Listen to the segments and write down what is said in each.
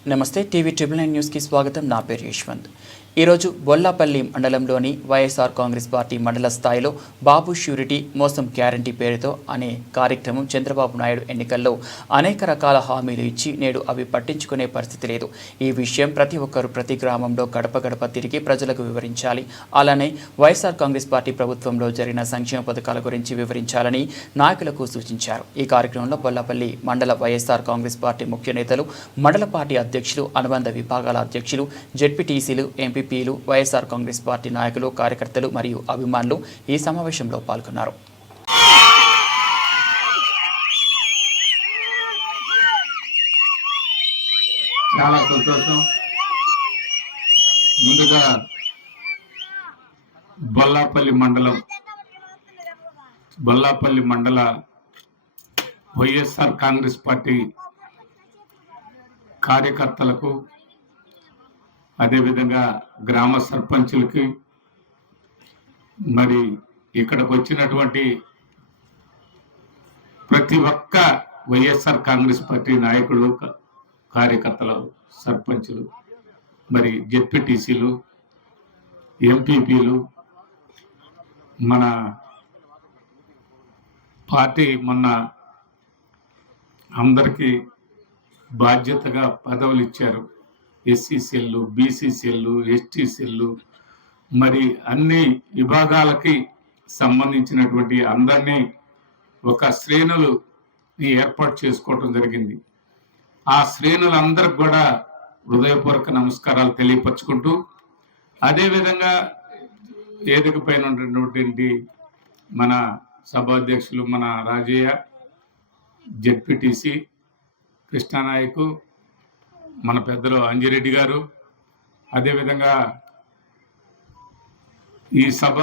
నమస్తే TV triple nine న్యూస్కి స్వాగతం నా పేరు యశ్వంత్ ఈరోజు బొల్లాపల్లి మండలంలోని వైఎస్ఆర్ కాంగ్రెస్ పార్టీ మండల స్థాయిలో బాబు ష్యూరిటీ మోసం గ్యారంటీ పేరుతో అనే కార్యక్రమం చంద్రబాబు నాయుడు ఎన్నికల్లో అనేక రకాల హామీలు ఇచ్చి నేడు అవి పట్టించుకునే పరిస్థితి లేదు. ఈ విషయం ప్రతి ఒక్కరూ ప్రతి గ్రామంలో గడప గడప తిరిగి ప్రజలకు వివరించాలి. అలానే వైఎస్ఆర్ కాంగ్రెస్ పార్టీ ప్రభుత్వంలో జరిగిన సంక్షేమ పథకాల గురించి వివరించాలని నాయకులకు సూచించారు. ఈ కార్యక్రమంలో బొల్లాపల్లి మండల వైఎస్ఆర్ కాంగ్రెస్ పార్టీ ముఖ్య నేతలు మండల పార్టీ అధ్యక్షులు అనుబంధ విభాగాల అధ్యక్షులు జెడ్పీటీసీలు ఎంపీపీలు వైఎస్ఆర్ కాంగ్రెస్ పార్టీ నాయకులు కార్యకర్తలు మరియు అభిమానులు ఈ సమావేశంలో పాల్గొన్నారు. చాలా సంతోషం. ముందుగా బొల్లాపల్లి మండలం బొల్లాపల్లి మండల వైఎస్ఆర్ కాంగ్రెస్ పార్టీ కార్యకర్తలకు అదేవిధంగా గ్రామ సర్పంచులకి మరి ఇక్కడికి వచ్చినటువంటి ప్రతి ఒక్క వైఎస్ఆర్ కాంగ్రెస్ పార్టీ నాయకులు కార్యకర్తలు సర్పంచులు మరి జెడ్పీటీసీలు ఎంపీపీలు మన పార్టీ మొన్న అందరికీ బాధ్యతగా పదవులు ఇచ్చారు. ఎస్సీ సెల్లు బీసీ మరి అన్ని విభాగాలకి సంబంధించినటువంటి అందరినీ ఒక శ్రేణులు ఏర్పాటు చేసుకోవటం జరిగింది. ఆ శ్రేణులందరికి కూడా హృదయపూర్వక నమస్కారాలు తెలియపరచుకుంటూ అదేవిధంగా వేదిక పైన ఉన్నటువంటి మన సభాధ్యక్షులు మన రాజయ్య జెడ్పీటీసీ కృష్ణానాయకు మన పెద్దలు అంజిరెడ్డి గారు. అదేవిధంగా ఈ సభ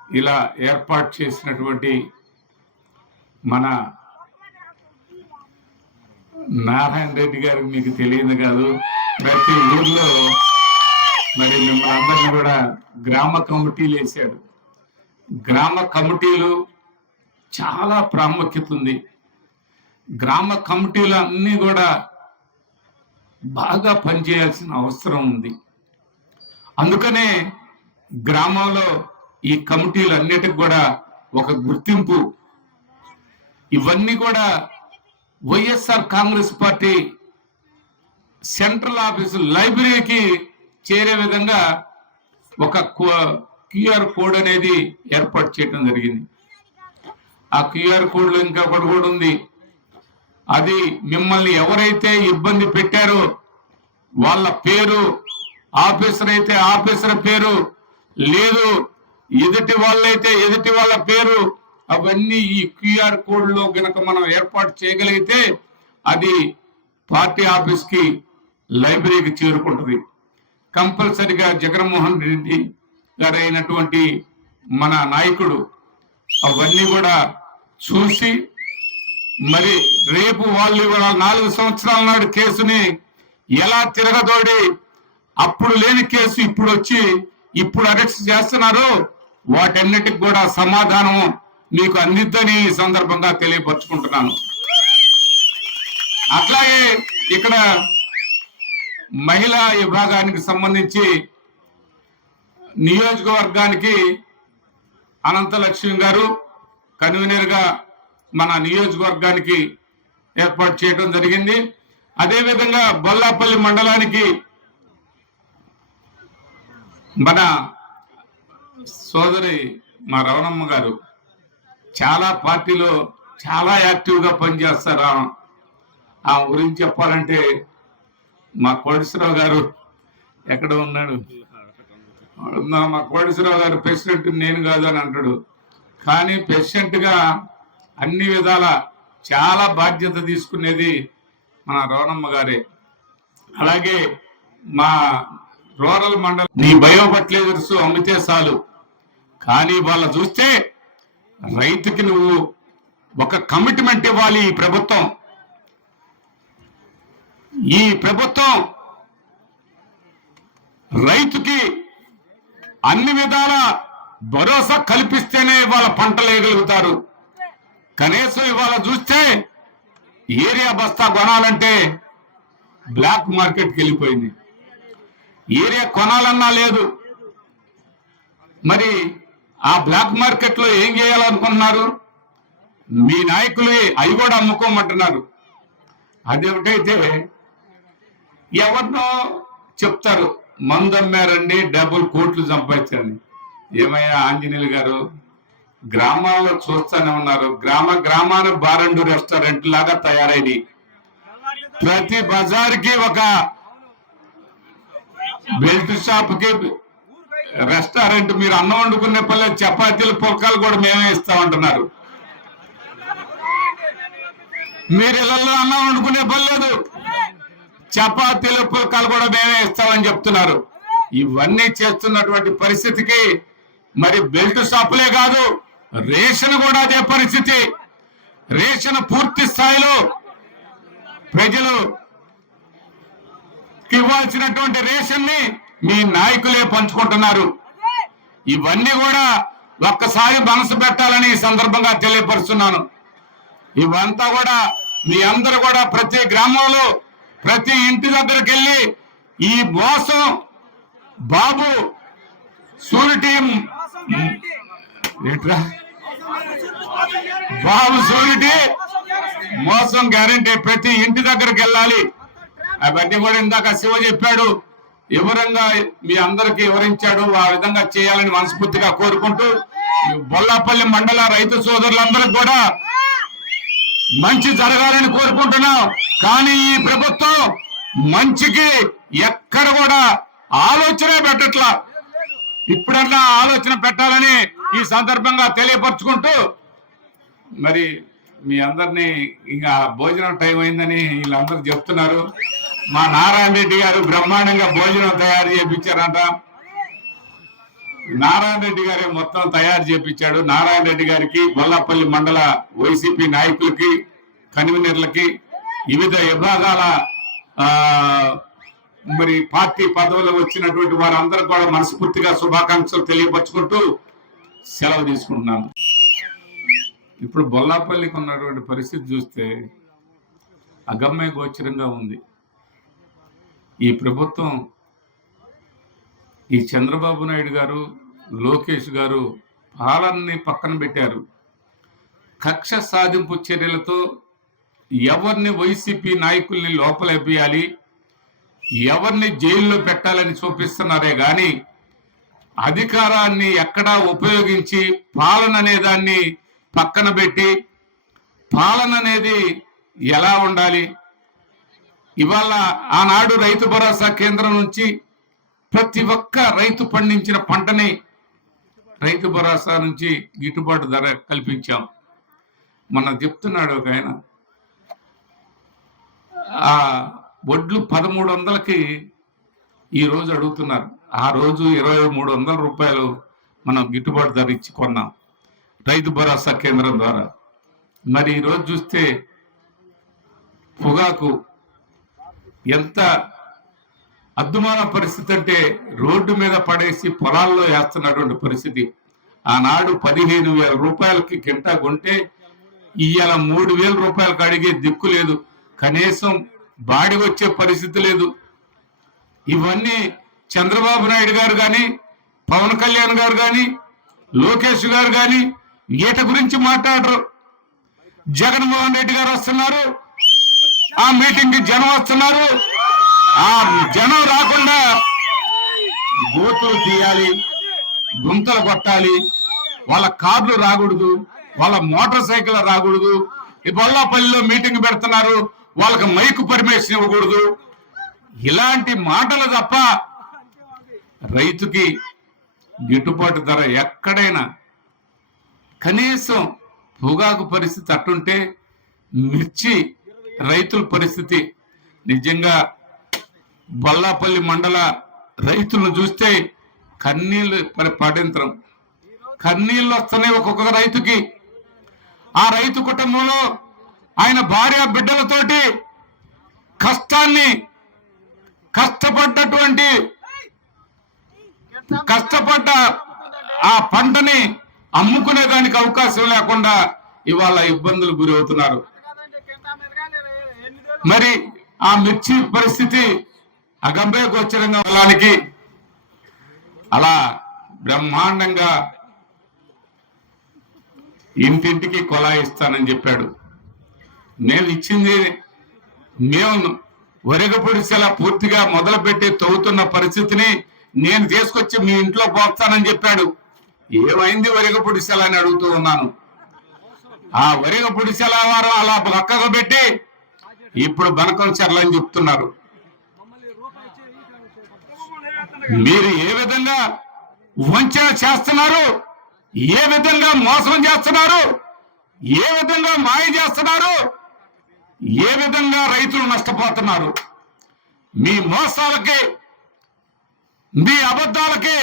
ఇలా ఏర్పాటు చేసినటువంటి మన నారాయణ రెడ్డి గారికి మీకు తెలియదు కాదు ప్రతి ఊర్లో మరి మిమ్మల్ని అందరినీ కూడా గ్రామ కమిటీలు వేశాడు గ్రామ కమిటీలు చాలా ప్రాముఖ్యత ఉంది. గ్రామ కమిటీలు అన్నీ కూడా బాగా పనిచేయాల్సిన అవసరం ఉంది. అందుకనే గ్రామంలో ఈ కమిటీలన్నిటికి కూడా ఒక గుర్తింపు. ఇవన్నీ కూడా YSR Congress party central office లైబ్రరీకి చేరే విధంగా ఒక క్యూఆర్ కోడ్ అనేది ఏర్పాటు చేయడం జరిగింది. ఆ క్యూఆర్ కోడ్లో ఇంకా కూడా ఉంది అది మిమ్మల్ని ఎవరైతే ఇబ్బంది పెట్టారో వాళ్ళ పేరు ఆఫీసర్ అయితే ఆఫీసర్ పేరు లేదు ఎదుటి వాళ్ళైతే ఎదుటి వాళ్ళ పేరు అవన్నీ ఈ క్యూఆర్ కోడ్లో గనక మనం ఏర్పాటు చేయగలిగితే అది పార్టీ ఆఫీస్కి లైబ్రరీకి చేరుకుంటుంది. కంపల్సరిగా జగన్మోహన్ రెడ్డి గారు అయినటువంటి మన నాయకుడు అవన్నీ కూడా చూసి మరి రేపు వాళ్ళు నాలుగు సంవత్సరాల నాడు కేసుని ఎలా తిరగదోడి అప్పుడు లేని కేసు ఇప్పుడు వచ్చి ఇప్పుడు అరెస్ట్ చేస్తున్నారు వాటన్నిటికి కూడా సమాధానం మీకు అందిద్దని ఈ సందర్భంగా తెలియపరుచుకుంటున్నాను. అట్లాగే ఇక్కడ మహిళా విభాగానికి సంబంధించి నియోజకవర్గానికి అనంతలక్ష్మి గారు కన్వీనర్గా మన నియోజకవర్గానికి ఏర్పాటు చేయడం జరిగింది. అదేవిధంగా బొల్లాపల్లి మండలానికి మన సోదరి మా రవణమ్మ గారు చాలా పార్టీలో చాలా యాక్టివ్గా పనిచేస్తారు. ఆమె. గురించి చెప్పాలంటే మా కోటేశ్వరరావు గారు ఎక్కడ ఉన్నాడు? మా- కోటేశ్వరరావు గారు ప్రెసిడెంట్ నేను కాదు అని అంటాడు. కానీ ప్రెసిడెంట్గా అన్ని విధాల చాలా బాధ్యత తీసుకునేది మన రోనమ్మ గారే. అలాగే మా రూరల్ మండలం నీ బయోబట్లేదర్స్ అమ్మితే చాలు. కానీ వాళ్ళ చూస్తే రైతుకి నువ్వు ఒక కమిట్మెంట్ ఇవ్వాలి ఈ ప్రభుత్వం. ఈ ప్రభుత్వం రైతుకి అన్ని విధాల భరోసా కల్పిస్తేనే వాళ్ళ పంటలు వేయగలుగుతారు. కనీసం ఇవాళ చూస్తే ఏరియా బస్తా కొనాలంటే బ్లాక్ మార్కెట్కి వెళ్ళిపోయింది. ఏరియా కొనాలన్నా లేదు. మరి ఆ బ్లాక్ మార్కెట్లో ఏం చేయాలనుకుంటున్నారు? మీ నాయకులు అవి కూడా అమ్ముకోమంటున్నారు. అదేమిటైతే ఎవరినో చెప్తారు మందు అమ్మారండి కోట్లు సంపాదించండి. ఏమయ్యా ఆంజనేయులు గారు? గ్రామాల్లో చూస్తూనే ఉన్నారు. గ్రామ గ్రామాన బారండు రెస్టారెంట్ లాగా తయారైంది. ప్రతి బజార్కి ఒక బెల్ట్ షాప్కి రెస్టారెంట్ మీరు అన్నం వండుకునే పల్లె చపాతీలు పొక్కలు కూడా మేమే ఇస్తామంటున్నారు మీరు ఇళ్ళలో అన్నం వండుకునే పర్లేదు చపాతీలు పుల్కాలు కూడా మేమే ఇస్తామని చెప్తున్నారు. ఇవన్నీ చేస్తున్నటువంటి పరిస్థితికి మరి బెల్ట్ షాపులే కాదు రేషన్ కూడా అదే పరిస్థితి. రేషన్ పూర్తి స్థాయిలో ప్రజలు ఇవ్వాల్సినటువంటి రేషన్ని మీ నాయకులే పంచుకుంటున్నారు. ఇవన్నీ కూడా ఒక్కసారి మనసు పెట్టాలని ఈ సందర్భంగా తెలియపరుస్తున్నాను. ఇవంతా కూడా మీ అందరూ కూడా ప్రతి గ్రామంలో ప్రతి ఇంటి దగ్గరికి వెళ్ళి ఈ మోసం బాబు సూరిటీ ఏంట్రా? బాబు సూరిటీ మోసం గ్యారంటీ ప్రతి ఇంటి దగ్గరికి వెళ్ళాలి. అవన్నీ కూడా ఇందాక శివ చెప్పాడు. వివరంగా మీ అందరికి వివరించాడు. ఆ విధంగా చేయాలని మనస్ఫూర్తిగా కోరుకుంటూ బొల్లాపల్లి మండల రైతు సోదరులందరికి కూడా మంచి జరగాలని కోరుకుంటున్నాం. కానీ ఈ ప్రభుత్వం మంచికి ఎక్కడ కూడా ఆలోచనే పెట్టట్లా. ఇప్పుడన్నా ఆలోచన పెట్టాలని ఈ సందర్భంగా తెలియపరుచుకుంటూ మరి మీ అందరినీ ఇంకా భోజనం టైం అయిందని వీళ్ళందరూ చెప్తున్నారు. మా నారాయణ రెడ్డి గారు బ్రహ్మాండంగా భోజనం తయారు చేయించారంట నారాయణ రెడ్డి గారే మొత్తం తయారు చేపించాడు. నారాయణ రెడ్డి గారికి గొల్లపల్లి మండల వైసీపీ నాయకులకి కన్వీనర్లకి వివిధ విభాగాల ఆ మరి పార్టీ పదవులు వచ్చినటువంటి వారందరూ కూడా మనస్ఫూర్తిగా శుభాకాంక్షలు తెలియపరచుకుంటూ సెలవు తీసుకుంటున్నాను. ఇప్పుడు బొల్లాపల్లికి ఉన్నటువంటి పరిస్థితి చూస్తే అగమ్య గోచరంగా ఉంది. ఈ ప్రభుత్వం ఈ చంద్రబాబు నాయుడు గారు లోకేష్ గారు పాలనని పక్కన పెట్టారు. కక్ష సాధింపు చర్యలతో ఎవరిని వైసీపీ నాయకుల్ని లోపలేపేయాలి? ఎవరిని జైల్లో పెట్టాలని చూపిస్తున్నారే గాని అధికారాన్ని ఎక్కడా ఉపయోగించి పాలన అనే దాన్ని పక్కన పెట్టి పాలన అనేది ఎలా ఉండాలి? ఇవాళ ఆనాడు రైతు భరోసా కేంద్రం నుంచి ప్రతి ఒక్క రైతు పండించిన పంటని రైతు భరోసా నుంచి గిట్టుబాటు ధర కల్పించాం. మన చెప్తున్నాడు ఒక ఆయన. వడ్లు పదమూడు వందలకి ఈరోజు అడుగుతున్నారు. ఆ రోజు ఇరవై మూడు వందల రూపాయలు మనం గిట్టుబాటు ధర ఇచ్చి కొన్నాం. రైతు భరోసా కేంద్రం ద్వారా. మరి ఈరోజు చూస్తే పొగాకు ఎంత అద్దుమాన పరిస్థితి అంటే రోడ్డు మీద పడేసి పొలాల్లో వేస్తున్నటువంటి పరిస్థితి. ఆనాడు పదిహేను వేల రూపాయలకి కింటా కొంటే ఇవాళ మూడు వేల రూపాయలకు అడిగే దిక్కు లేదు. కనీసం బాడి వచ్చే పరిస్థితి లేదు. ఇవన్నీ చంద్రబాబు నాయుడు గారు కానీ పవన్ కళ్యాణ్ గారు కానీ లోకేష్ గారు కానీ ఈట గురించి మాట్లాడరు. జగన్మోహన్ రెడ్డి గారు వస్తున్నారు. ఆ మీటింగ్కి జనం వస్తున్నారు. ఆ జనం రాకుండా గోతులు తీయాలి గుంతలు కొట్టాలి వాళ్ళ కార్లు రాకూడదు వాళ్ళ మోటార్ సైకిల్ రాకూడదు. ఈ బొల్లాపల్లిలో మీటింగ్ పెడుతున్నారు. వాళ్ళకి మైకు పర్మిషన్ ఇవ్వకూడదు. ఇలాంటి మాటలు తప్ప రైతుకి గిట్టుబాటు ధర ఎక్కడైనా కనీసం పొగాకు పరిస్థితి అట్టుంటే మిర్చి రైతుల పరిస్థితి. నిజంగా బల్లాపల్లి మండల రైతులను చూస్తే కన్నీళ్ళు పడి కన్నీళ్ళు వస్తున్నాయి ఒక్కొక్క రైతుకి. ఆ రైతు కుటుంబంలో ఆయన భార్య బిడ్డలతోటి కష్టాన్ని కష్టపడ్డటువంటి కష్టపడ్డ ఆ పంటని అమ్ముకునే దానికి అవకాశం లేకుండా ఇవాళ ఇబ్బందులు గురి అవుతున్నారు మరి ఆ మిర్చి పరిస్థితి అగంభయ గోచరంగా ఉండడానికి అలా బ్రహ్మాండంగా ఇంటింటికి కొలాయిస్తానని చెప్పాడు. మేము ఇచ్చింది మేము వరగపొడిసెల పూర్తిగా మొదలుపెట్టి తవ్వుతున్న పరిస్థితిని నేను తీసుకొచ్చి మీ ఇంట్లో పోస్తానని చెప్పాడు. ఏమైంది వరగపొడిసెల అని అడుగుతూ ఉన్నాను. ఆ వరగపొడిసెల వారు అలా పక్కకు పెట్టి ఇప్పుడు బనకం చెర్లని చెప్తున్నారు. మీరు ఏ విధంగా వంచన చేస్తున్నారు? ఏ విధంగా మోసం చేస్తున్నారు? ఏ విధంగా మాయ చేస్తున్నారు? ఏ విధంగా రైతులు నష్టపోతున్నారు? మీ మోసాలకి మీ అబద్ధాలకే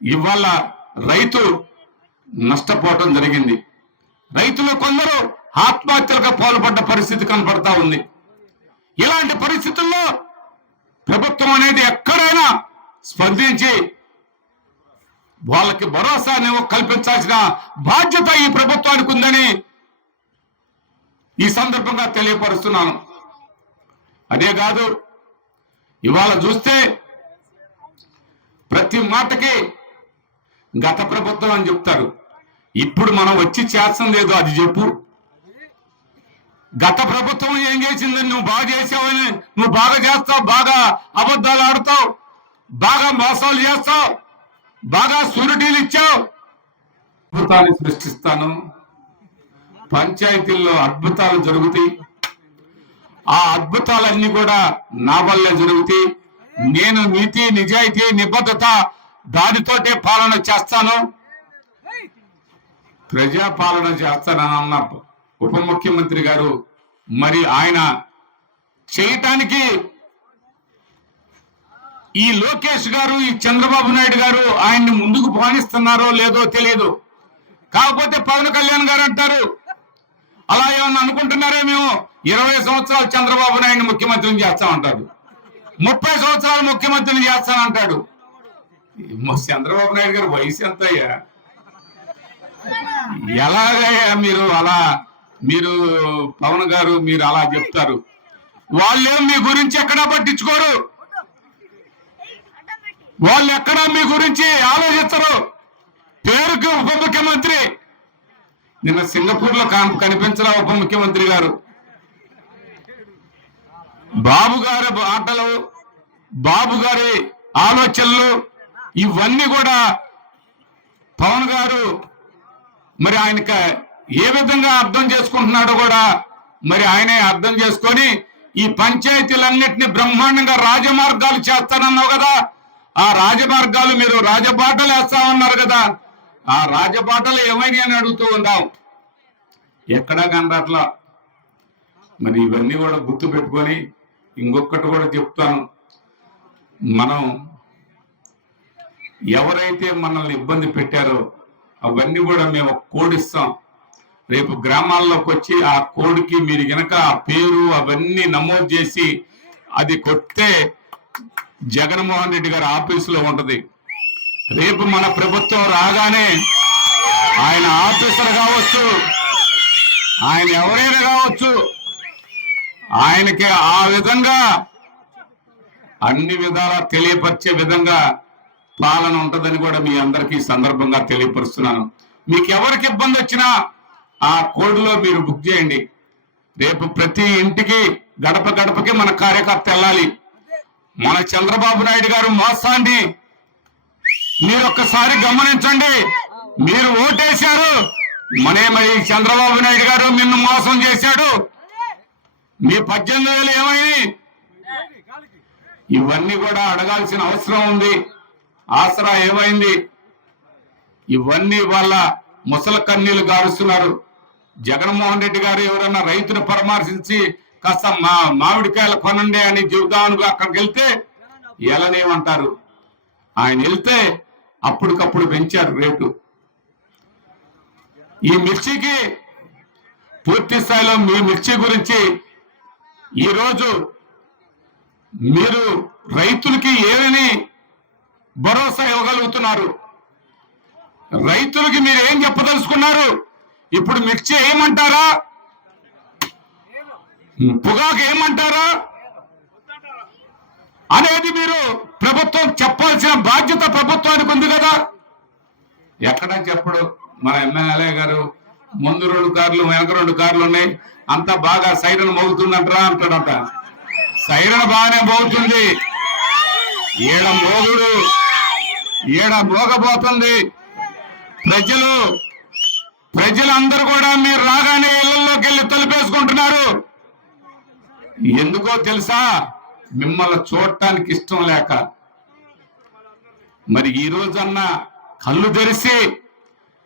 ఇవాళ రైతు నష్టపోవటం జరిగింది. రైతులు కొందరు ఆత్మహత్యలకు పాల్పడ్డ పరిస్థితి కనపడతా ఉంది. ఇలాంటి పరిస్థితుల్లో ప్రభుత్వం అనేది ఎక్కడైనా స్పందించి వాళ్ళకి భరోసాని కల్పించాల్సిన బాధ్యత ఈ ప్రభుత్వానికి ఉందని ఈ సందర్భంగా తెలియపరుస్తున్నాను. అదే కాదు ఇవాళ చూస్తే ప్రతి మాటకి గత ప్రభుత్వం అని చెప్తారు. ఇప్పుడు మనం వచ్చి చేస్తాం లేదు అది చెప్పు. గత ప్రభుత్వం ఏం చేసిందని నువ్వు బాగా చేసావని నువ్వు బాగా చేస్తావు బాగా అబద్ధాలు ఆడతావు బాగా మోసాలు చేస్తావు బాగా సూరిటీలు ఇచ్చావు. అద్భుతాన్ని సృష్టిస్తాను. పంచాయతీల్లో అద్భుతాలు జరుగుతాయి. ఆ అద్భుతాలన్నీ కూడా నా వల్లే జరుగుతాయి. నేను నీతి నిజాయితీ నిబద్ధత దానితోటే పాలన చేస్తాను. ప్రజా పాలన చేస్తానన్న ఉప ముఖ్యమంత్రి గారు మరి ఆయన చేయటానికి ఈ లోకేష్ గారు ఈ చంద్రబాబు నాయుడు గారు ఆయన్ని ముందుకు పానిస్తున్నారో లేదో తెలియదు. కాకపోతే పవన్ కళ్యాణ్ గారు అంటారు అలా ఏమన్నా అనుకుంటున్నారే మేము? ఇరవై సంవత్సరాలు చంద్రబాబు నాయుడు ముఖ్యమంత్రిని చేస్తామంటాడు ముప్పై సంవత్సరాలు ముఖ్యమంత్రిని చేస్తానంటాడు చంద్రబాబు నాయుడు గారు వయసు ఎంత అయ్యా ఎలాగయ్యా మీరు అలా మీరు పవన్ గారు మీరు అలా చెప్తారు? వాళ్ళు మీ గురించి ఎక్కడా పట్టించుకోరు? వాళ్ళు ఎక్కడా మీ గురించి ఆలోచించరు పేరుకి ఉప ముఖ్యమంత్రి. నిన్న సింగపూర్లో కనిపించలా ఉప ముఖ్యమంత్రి గారు. బాబు గారి ఆటలు బాబు గారి ఆలోచనలు ఇవన్నీ కూడా పవన్ గారు మరి ఆయనకి ఏ విధంగా అర్థం చేసుకుంటున్నాడో కూడా మరి ఆయనే అర్థం చేసుకొని ఈ పంచాయతీలన్నింటినీ బ్రహ్మాండంగా రాజమార్గాలు చేస్తానన్నావు కదా. ఆ రాజమార్గాలు మీరు రాజబాటలు వేస్తామన్నారు కదా. ఆ రాజపాటలు ఏమైనా అని అడుగుతూ ఉన్నాం ఎక్కడా కనరట్లా మరి ఇవన్నీ కూడా గుర్తు పెట్టుకొని ఇంకొకటి కూడా చెప్తాను. మనం ఎవరైతే మనల్ని ఇబ్బంది పెట్టారో అవన్నీ కూడా మేము కోడిస్తాం కోడ్ ఇస్తాం. రేపు గ్రామాల్లోకి వచ్చి ఆ కోడ్కి మీరు గనక ఆ పేరు అవన్నీ నమోదు చేసి అది కొట్టే జగన్మోహన్ రెడ్డి గారి ఆఫీసులో ఉంటది. రేపు మన ప్రభుత్వం రాగానే ఆయన ఆఫీసర్ కావచ్చు ఆయన ఎవరైనా కావచ్చు ఆయనకి ఆ విధంగా అన్ని విధాలా తెలియపరిచే విధంగా పాలన ఉంటదని కూడా మీ అందరికీ సందర్భంగా తెలియపరుస్తున్నాను. మీకు ఎవరికి ఇబ్బంది వచ్చినా ఆ కోడ్లో మీరు బుక్ చేయండి. రేపు ప్రతి ఇంటికి గడప గడపకి మన కార్యకర్త వెళ్ళాలి. మన చంద్రబాబు నాయుడు గారు మోసాన్ని మీరు ఒక్కసారి గమనించండి. మీరు ఓటేశారు. మనే మరి చంద్రబాబు నాయుడు గారు నిన్ను మోసం చేశాడు. మీ పద్దెనిమిది వేలు ఏమైంది? ఇవన్నీ కూడా అడగాల్సిన అవసరం ఉంది. ఆసరా ఏమైంది? ఇవన్నీ వాళ్ళ ముసల కన్నీళ్ళు గారుస్తున్నారు. జగన్మోహన్ రెడ్డి గారు ఎవరన్నా రైతును పరామర్శించి కాస్త మా మామిడికాయలు కొనండి అని జీవితానికి అక్కడికి వెళ్తే ఎలనేమంటారు ఆయన వెళ్తే అప్పటికప్పుడు పెంచారు రేటు. ఈ మిర్చికి పూర్తి స్థాయిలో మీ మిర్చి గురించి ఈరోజు మీరు రైతులకి ఏమని భరోసా ఇవ్వగలుగుతున్నారు? రైతులకి మీరు ఏం చెప్పదలుచుకున్నారు? ఇప్పుడు మిర్చి ఏమంటారా? పొగాకు ఏమంటారా? అనేది మీరు ప్రభుత్వం చెప్పాల్సిన బాధ్యత ప్రభుత్వానికి ఉంది కదా. ఎక్కడ చెప్పడు? మన ఎమ్మెల్యే గారు ముందు రెండు కార్లు వెనక రెండు కార్లు ఉన్నాయి. అంతా బాగా సైరన్ మోగుతుందంటరా అంటాడంట. సైరన్ బాగానే మోగుతుంది. ఈడ మోగుడు ఈడ మోగబోతుంది. ప్రజలు ప్రజలందరూ కూడా మీరు రాగానే ఇళ్ళలోకి వెళ్ళి తలుపేసుకుంటున్నారు. ఎందుకో తెలుసా? మిమ్మల్ని చూడటానికి ఇష్టం లేక. మరి ఈ రోజన్నా కళ్ళు తెరిచి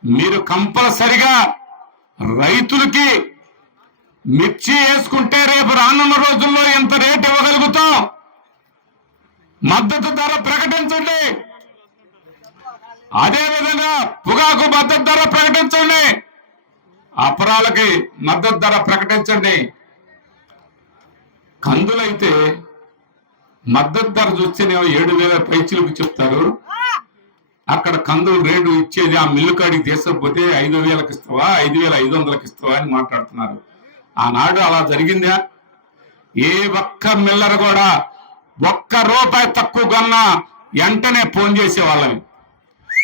మీరు కంపల్సరిగా రైతులకి మిర్చి వేసుకుంటే రేపు రానున్న రోజుల్లో ఎంత రేటు ఇవ్వగలుగుతాం? మద్దతు ధర ప్రకటించండి. అదేవిధంగా పొగాకు మద్దతు ధర ప్రకటించండి. అపరాలకి మద్దతు ధర ప్రకటించండి. కందులైతే మద్దతు ధర చూస్తేనేమో ఏడు వేల పైచీలకు చెప్తారు. అక్కడ కందులు రేటు ఇచ్చేది ఆ మిల్లు కాడికి తీసుకపోతే ఐదు వేలకు ఇస్తావా ఐదు వేల ఐదు వందలకు ఇస్తావా అని మాట్లాడుతున్నారు. ఆనాడు అలా జరిగిందా? ఏ ఒక్క మిల్లర్ కూడా ఒక్క రూపాయి తక్కువ కన్నా వెంటనే ఫోన్ చేసే వాళ్ళని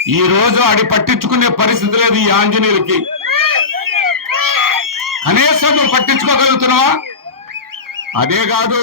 ఈ రోజు అడి పట్టించుకునే పరిస్థితి లేదు ఈ ఆంజనేయులకి. కనీసం నువ్వు పట్టించుకోగలుగుతున్నావా? అదే కాదు